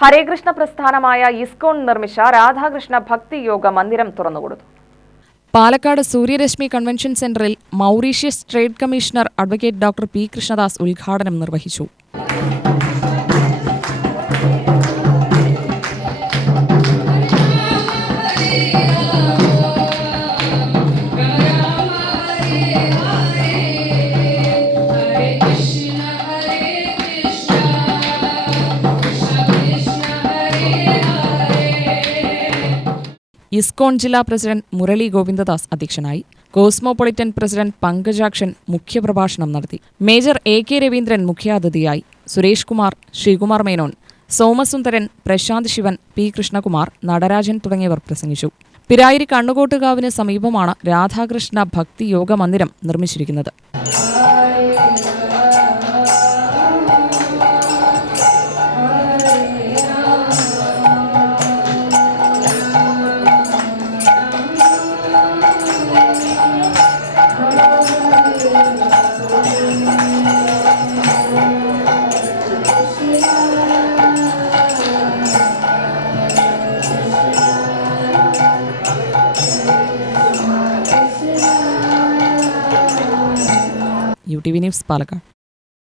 ഹരേകൃഷ്ണ പ്രസ്ഥാനമായ ഇസ്കോൺ നിർമ്മിച്ച രാധാകൃഷ്ണ ഭക്തി യോഗ മന്ദിരം തുറന്നുകൊടുത്തു. പാലക്കാട് സൂര്യരശ്മി കൺവെൻഷൻ സെന്ററിൽ Mauritius trade commissioner advocate doctor P Krishnadas ഉദ്ഘാടനം നിർവഹിച്ചു. ഇസ്കോൺ ജില്ലാ പ്രസിഡന്റ് മുരളി ഗോവിന്ദദാസ് അധ്യക്ഷനായി. കോസ്മോപൊളിറ്റൻ പ്രസിഡന്റ് പങ്കജാക്ഷൻ മുഖ്യപ്രഭാഷണം നടത്തി. Major A.K. രവീന്ദ്രൻ മുഖ്യാതിഥിയായി. സുരേഷ് കുമാർ, ശ്രീകുമാർ മേനോൻ, സോമസുന്ദരൻ, പ്രശാന്ത് ശിവൻ, പി കൃഷ്ണകുമാർ, നടരാജൻ തുടങ്ങിയവർ പ്രസംഗിച്ചു. പിരായിരി കണ്ണുകോട്ടുകാവിന് സമീപമാണ് രാധാകൃഷ്ണ ഭക്തി യോഗ മന്ദിരം നിർമ്മിച്ചിരിക്കുന്നത്. UTV news Palakkad.